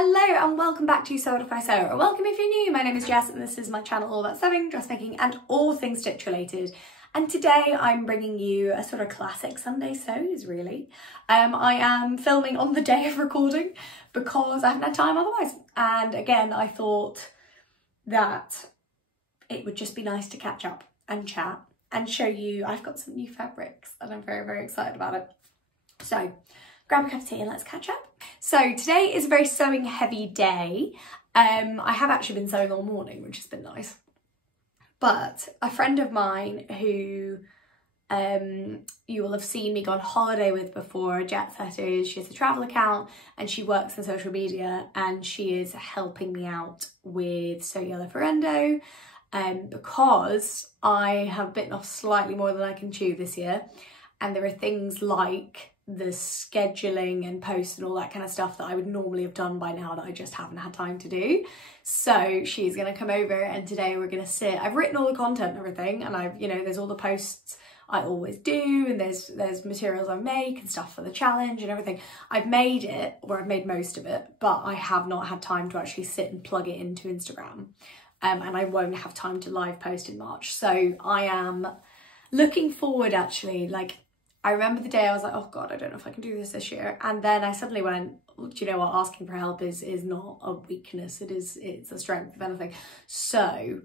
Hello and welcome back to Sew If I Sew, or welcome if you're new. My name is Jess and this is my channel all about sewing, dressmaking and all things stitch related. And today I'm bringing you a sort of classic Sunday sews really. I am filming on the day of recording because I haven't had time otherwise. And again, I thought that it would just be nice to catch up and chat and show you I've got some new fabrics and I'm very, very excited about it. So grab a cup of tea and let's catch up. So today is a very sewing heavy day. I have actually been sewing all morning, which has been nice. But a friend of mine who you will have seen me go on holiday with before, Jet Setter, she has a travel account and she works in social media and she is helping me out with Sew Yellow for Endo because I have bitten off slightly more than I can chew this year. And there are things like the scheduling and post and all that kind of stuff that I would normally have done by now that I just haven't had time to do. So she's going to come over and today we're going to sit. I've written all the content and everything and I've, there's all the posts I always do and there's materials I make and stuff for the challenge and everything. I've made it, or I've made most of it, but I have not had time to actually sit and plug it into Instagram. And I won't have time to live post in March. So I am looking forward actually, I remember the day I was like, oh God, I don't know if I can do this year. And then I suddenly went, do you know what? Asking for help is not a weakness. It's a strength, if anything. So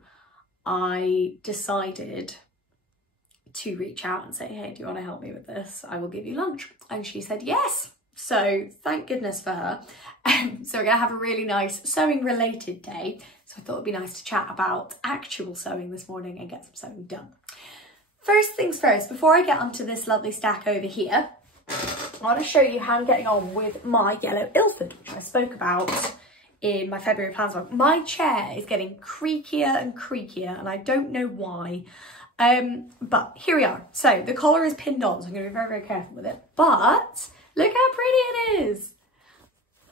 I decided to reach out and say, hey, do you want to help me with this? I will give you lunch. And she said, yes. So thank goodness for her. So we're gonna have a really nice sewing related day. So I thought it'd be nice to chat about actual sewing this morning and get some sewing done. First things first, before I get onto this lovely stack over here, I want to show you how I'm getting on with my yellow Ilford, which I spoke about in my February plans vlog. My chair is getting creakier and creakier and I don't know why, but here we are. So the collar is pinned on, so I'm going to be very, very careful with it, but look how pretty it is.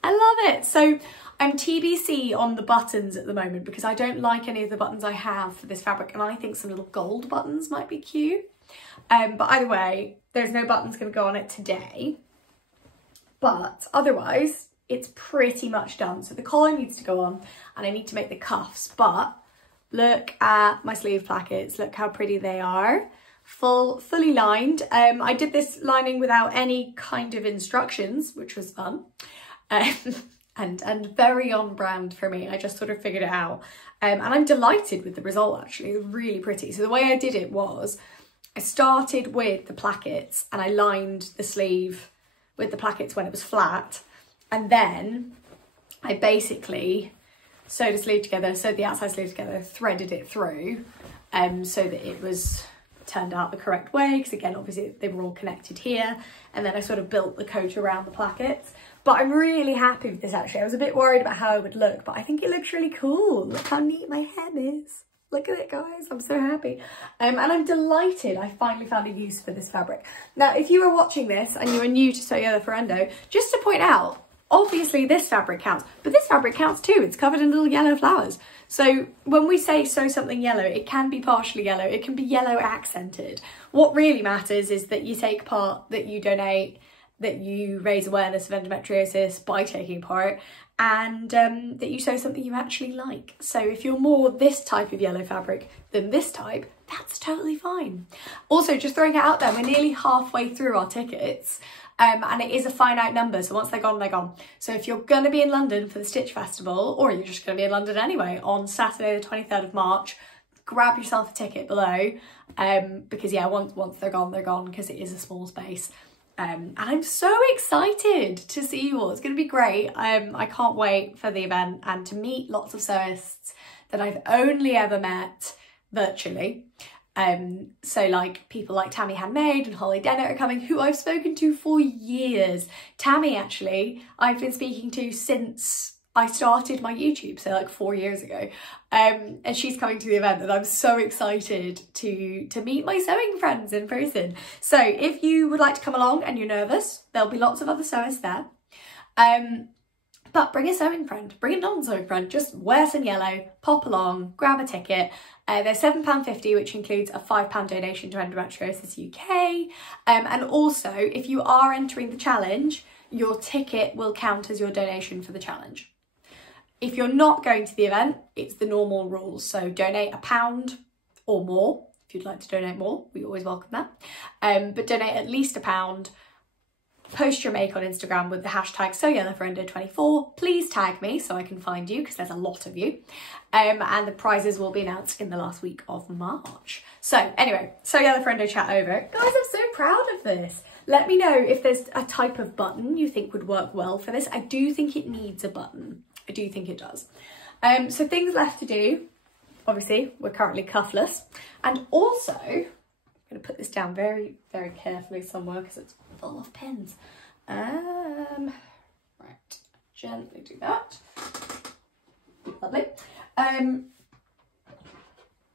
I love it. So I'm TBC on the buttons at the moment because I don't like any of the buttons I have for this fabric and I think some little gold buttons might be cute. But either way, there's no buttons going to go on it today. But otherwise, it's pretty much done. So the collar needs to go on and I need to make the cuffs. But look at my sleeve plackets. Look how pretty they are. Fully lined. I did this lining without any kind of instructions, which was fun. And very on brand for me. I just sort of figured it out. And I'm delighted with the result actually, it's really pretty. So the way I did it was, I started with the plackets and I lined the sleeve with the plackets when it was flat. And then I basically sewed the sleeve together, sewed the outside sleeve together, threaded it through so that it was turned out the correct way. Because again, obviously they were all connected here. And then I sort of built the coat around the plackets. But I'm really happy with this actually. I was a bit worried about how it would look, but I think it looks really cool. Look how neat my hem is. Look at it guys, I'm so happy. And I'm delighted I finally found a use for this fabric. Now, if you are watching this and you are new to Sew Yellow for Endo, just to point out, obviously this fabric counts, but this fabric counts too. It's covered in little yellow flowers. So when we say sew something yellow, it can be partially yellow, it can be yellow accented. What really matters is that you take part, that you donate, that you raise awareness of endometriosis by taking part, and that you sew something you actually like. So if you're more this type of yellow fabric than this type, that's totally fine. Also, just throwing it out there, we're nearly halfway through our tickets and it is a finite number. So once they're gone, they're gone. So if you're going to be in London for the Stitch Festival, or you're just going to be in London anyway on Saturday the 23rd of March, grab yourself a ticket below because yeah, once they're gone because it is a small space. And I'm so excited to see you all. It's going to be great. I can't wait for the event and to meet lots of sewists that I've only ever met virtually. So like people like Tammy Handmade and Holly Dennett are coming, who I've spoken to for years. Tammy actually, I've been speaking to since I started my YouTube, so like 4 years ago, and she's coming to the event and I'm so excited to meet my sewing friends in person. So if you would like to come along and you're nervous, there'll be lots of other sewists there. But bring a sewing friend, bring a non-sewing friend, just wear some yellow, pop along, grab a ticket. They're £7.50, which includes a £5 donation to Endometriosis UK. And also, if you are entering the challenge, your ticket will count as your donation for the challenge. If you're not going to the event, it's the normal rules. So donate £1 or more. If you'd like to donate more, we always welcome that. But donate at least £1. Post your make on Instagram with the hashtag SoYellowForEndo24. Please tag me so I can find you, because there's a lot of you. And the prizes will be announced in the last week of March. So anyway, SoYellowForEndo chat over. Guys, I'm so proud of this. Let me know if there's a type of button you think would work well for this. I do think it needs a button. I do think it does. So things left to do. Obviously, we're currently cuffless. And also, I'm going to put this down very, very carefully somewhere because it's full of pins. Right, gently do that. Lovely.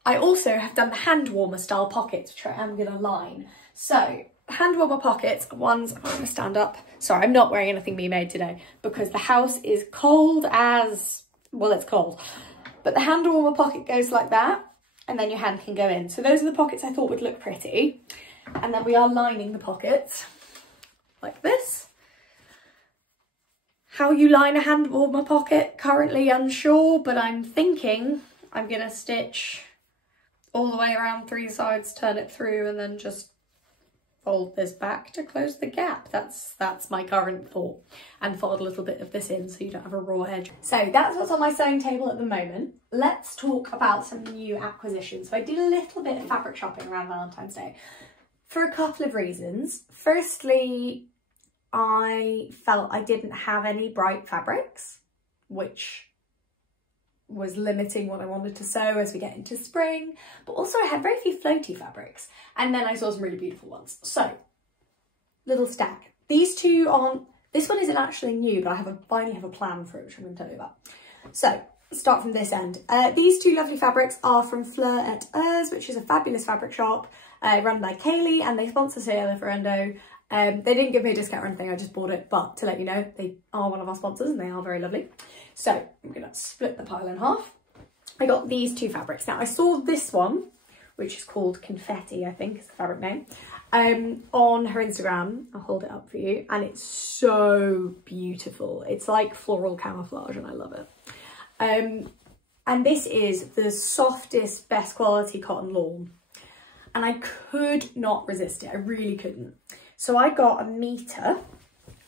I also have done the hand warmer style pockets, which I am going to line. So, hand warmer pockets, ones, I'm going to stand up. Sorry, I'm not wearing anything me made today because the house is cold as, well, it's cold. But the hand warmer pocket goes like that, and then your hand can go in. So those are the pockets I thought would look pretty. And then we are lining the pockets like this. How you line a hand warmer pocket, currently unsure, but I'm thinking I'm gonna stitch all the way around 3 sides, turn it through, and then just fold this back to close the gap. That's my current thought, and fold a little bit of this in so you don't have a raw edge. So that's what's on my sewing table at the moment. Let's talk about some new acquisitions. So I did a little bit of fabric shopping around Valentine's Day for a couple of reasons. Firstly, I felt I didn't have any bright fabrics, which was limiting what I wanted to sew as we get into spring, but also I had very few floaty fabrics, and then I saw some really beautiful ones. So, little stack. These two aren't, this one isn't actually new, but I finally have a plan for it, which I'm going to tell you about. So, start from this end. These two lovely fabrics are from Fleur et Urs, which is a fabulous fabric shop run by Kaylee, and they sponsor SoYellowForEndo. They didn't give me a discount or anything, I just bought it, but to let you know, they are one of our sponsors and they are very lovely. So I'm going to split the pile in half. I got these two fabrics. Now I saw this one, which is called Confetti, I think is the fabric name, on her Instagram. I'll hold it up for you, and it's so beautiful. It's like floral camouflage and I love it. And this is the softest, best quality cotton lawn, and I could not resist it. I really couldn't. So I got a meter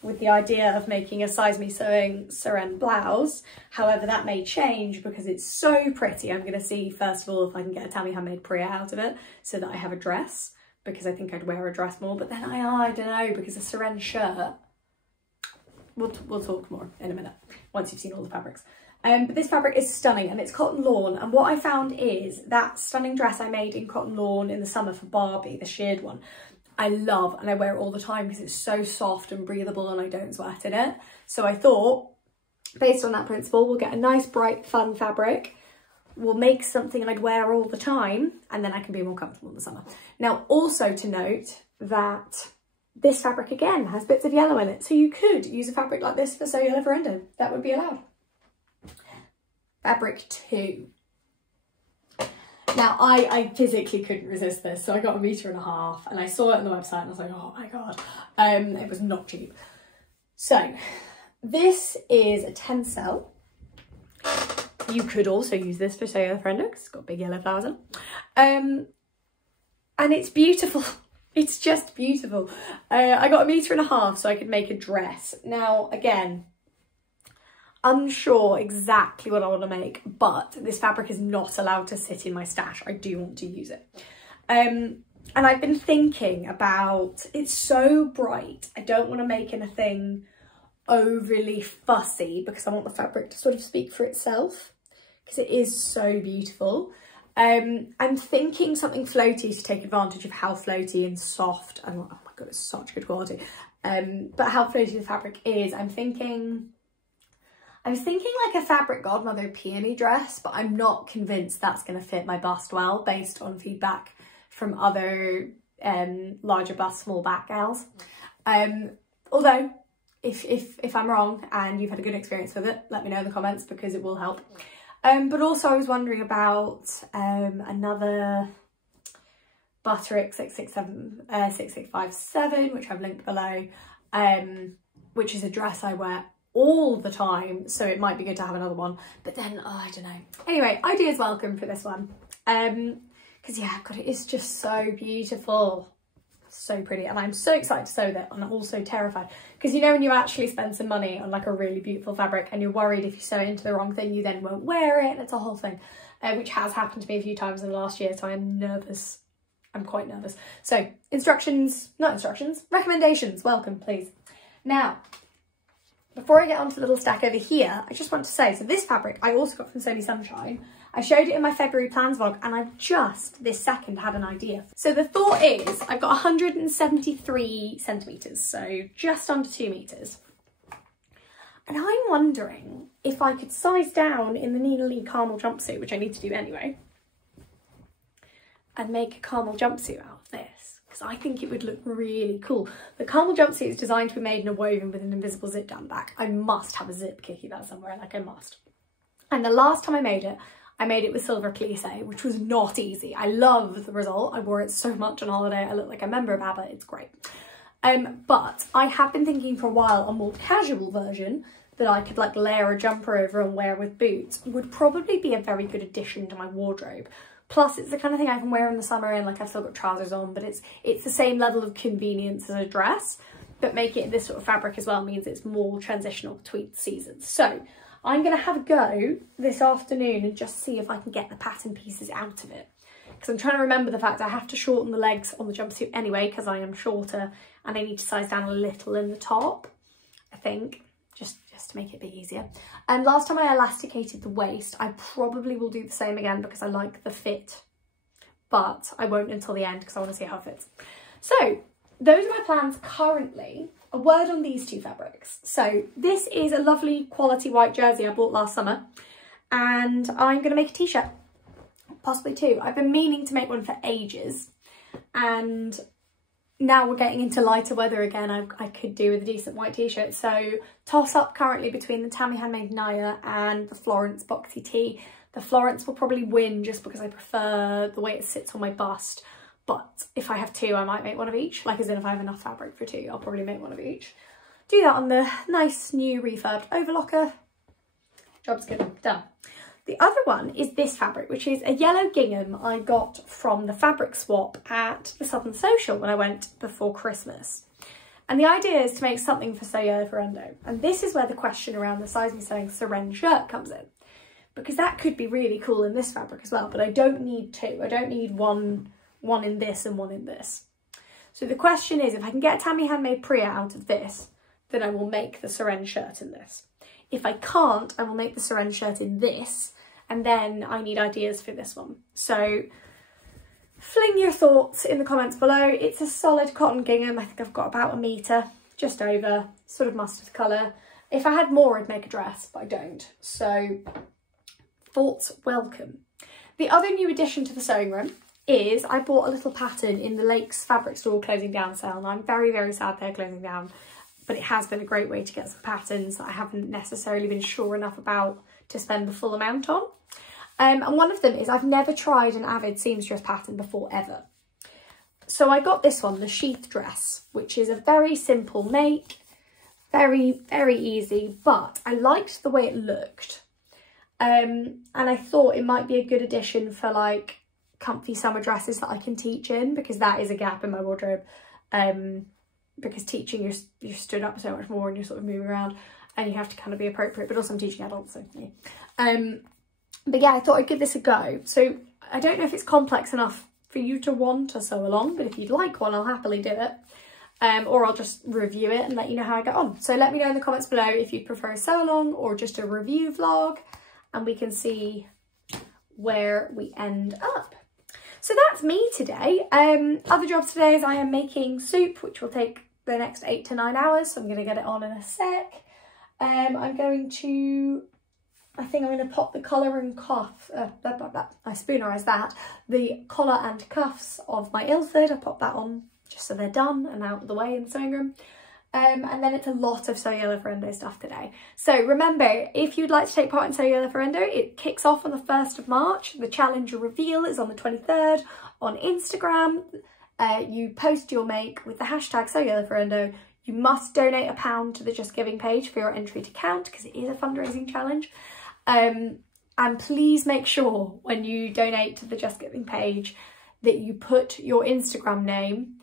with the idea of making a size me sewing Seren blouse. However, that may change because it's so pretty. I'm going to see first of all if I can get a Tammy Handmade Priya out of it so that I have a dress, because I think I'd wear a dress more. But then I don't know, because a Seren shirt, we'll talk more in a minute once you've seen all the fabrics. But this fabric is stunning and it's cotton lawn, and what I found is that stunning dress I made in cotton lawn in the summer for Barbie, the sheared one, I love, and I wear it all the time because it's so soft and breathable and I don't sweat in it. So I thought, based on that principle, we'll get a nice bright fun fabric, we'll make something I'd wear all the time, and then I can be more comfortable in the summer. Now also to note that this fabric again has bits of yellow in it, so you could use a fabric like this for SoYellowForEndo. That would be allowed. Fabric 2. Now, I physically couldn't resist this, so I got a meter and a half, and I saw it on the website and I was like, oh my God, it was not cheap. So, this is a tencel. You could also use this for SoYellowForEndo because it's got big yellow flowers in. And it's beautiful. It's just beautiful. I got a meter and a half so I could make a dress. Now, again, unsure exactly what I want to make, but this fabric is not allowed to sit in my stash. I do want to use it. And I've been thinking about, it's so bright. I don't want to make anything overly fussy because I want the fabric to sort of speak for itself because it is so beautiful. I'm thinking something floaty to take advantage of how floaty and soft, and oh my God, it's such good quality. But how floaty the fabric is, I'm thinking like a fabric godmother peony dress, but I'm not convinced that's going to fit my bust well based on feedback from other larger bust, small back gals. Although if I'm wrong and you've had a good experience with it, let me know in the comments because it will help. But also I was wondering about another Butterick 6657, which I've linked below, which is a dress I wear all the time, so it might be good to have another one, but then, oh, I don't know. Anyway, ideas welcome for this one. Because yeah, God, it is just so beautiful. So pretty, and I'm so excited to sew that, and I'm also terrified because you know when you actually spend some money on like a really beautiful fabric and you're worried if you sew it into the wrong thing you then won't wear it, and it's a whole thing, which has happened to me a few times in the last year, so I'm nervous. I'm quite nervous. So recommendations welcome, please. Now before I get on to the little stack over here, I just want to say, so this fabric I also got from Sony Sunshine. I showed it in my February plans vlog, and I've just this second had an idea. So the thought is I've got 173 centimetres, so just under 2 metres. And I'm wondering if I could size down in the Nina Lee caramel jumpsuit, which I need to do anyway, and make a caramel jumpsuit out of this, because I think it would look really cool. The caramel jumpsuit is designed to be made in a woven with an invisible zip down back. I must have a zip kicking that somewhere, like I must. And the last time I made it with silver plissé, which was not easy. I love the result. I wore it so much on holiday. I look like a member of ABBA. It's great. But I have been thinking for a while a more casual version that I could like layer a jumper over and wear with boots would probably be a very good addition to my wardrobe. Plus it's the kind of thing I can wear in the summer and like I've still got trousers on, but it's the same level of convenience as a dress, but make it this sort of fabric as well means it's more transitional between seasons. So I'm going to have a go this afternoon and just see if I can get the pattern pieces out of it. Because I'm trying to remember the fact I have to shorten the legs on the jumpsuit anyway, because I am shorter and I need to size down a little in the top, I think, just to make it a bit easier. And last time I elasticated the waist, I probably will do the same again because I like the fit, but I won't until the end because I want to see how it fits. So those are my plans currently. A word on these two fabrics. So this is a lovely quality white jersey I bought last summer, and I'm going to make a t-shirt, possibly two. I've been meaning to make one for ages, and now we're getting into lighter weather again. I could do with a decent white t-shirt. So toss up currently between the Tammy Handmade Naya and the Florence Boxy Tee. The Florence will probably win just because I prefer the way it sits on my bust. But if I have two, I might make one of each. Like as in if I have enough fabric for two, I'll probably make one of each. Do that on the nice new refurbed overlocker. Job's good, done. The other one is this fabric, which is a yellow gingham I got from the fabric swap at the Southern Social when I went before Christmas. And the idea is to make something for Sew Yellow for Endo. And this is where the question around the size me sewing Seren shirt comes in. Because that could be really cool in this fabric as well, but I don't need two. I don't need one in this and one in this. So the question is, if I can get a Tammy Handmade Priya out of this, then I will make the Seren shirt in this. If I can't, I will make the Seren shirt in this, and then I need ideas for this one. So fling your thoughts in the comments below. It's a solid cotton gingham. I think I've got about 1 metre, just over, sort of mustard colour. If I had more, I'd make a dress, but I don't. So thoughts welcome. The other new addition to the sewing room is I bought a little pattern in the Lakes fabric store closing down sale, and I'm very, very sad they're closing down, but it has been a great way to get some patterns that I haven't necessarily been sure enough about to spend the full amount on. And one of them is I've never tried an Avid seamstress pattern before ever. So I got this one, the sheath dress, which is a very simple make, very, very easy, but I liked the way it looked. And I thought it might be a good addition for like comfy summer dresses that I can teach in, because that is a gap in my wardrobe. Because teaching, you're stood up so much more and you're sort of moving around and you have to kind of be appropriate, but also I'm teaching adults, so yeah. But yeah, I thought I'd give this a go. So I don't know if it's complex enough for you to want to sew along, but if you'd like one, I'll happily do it. Or I'll just review it and let you know how I get on. So let me know in the comments below if you'd prefer a sew along or just a review vlog, and we can see where we end up. So that's me today. Other jobs today is I am making soup, which will take the next 8 to 9 hours. So I'm going to get it on in a sec. I think I'm going to pop the collar and cuff, I spoonerised that, the collar and cuffs of my Ilford. I pop that on just so they're done and out of the way in the sewing room. And then it's a lot of Sew Yellow for Endo stuff today. So remember, if you'd like to take part in Sew Yellow for Endo, it kicks off on the 1st of March. The challenger reveal is on the 23rd on Instagram. You post your make with the hashtag Sew Yellow for Endo. You must donate £1 to the Just Giving page for your entry to count, because it is a fundraising challenge. And please make sure when you donate to the Just Giving page that you put your Instagram name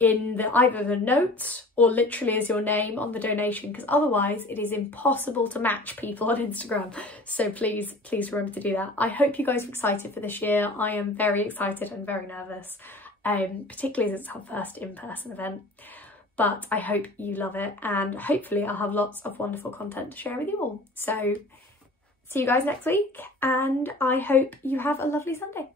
in either the notes or literally as your name on the donation, because otherwise it is impossible to match people on Instagram. So please remember to do that. I hope you guys are excited for this year. I am very excited and very nervous, particularly as it's our first in-person event. But I hope you love it, and hopefully I'll have lots of wonderful content to share with you all. So see you guys next week, and I hope you have a lovely Sunday.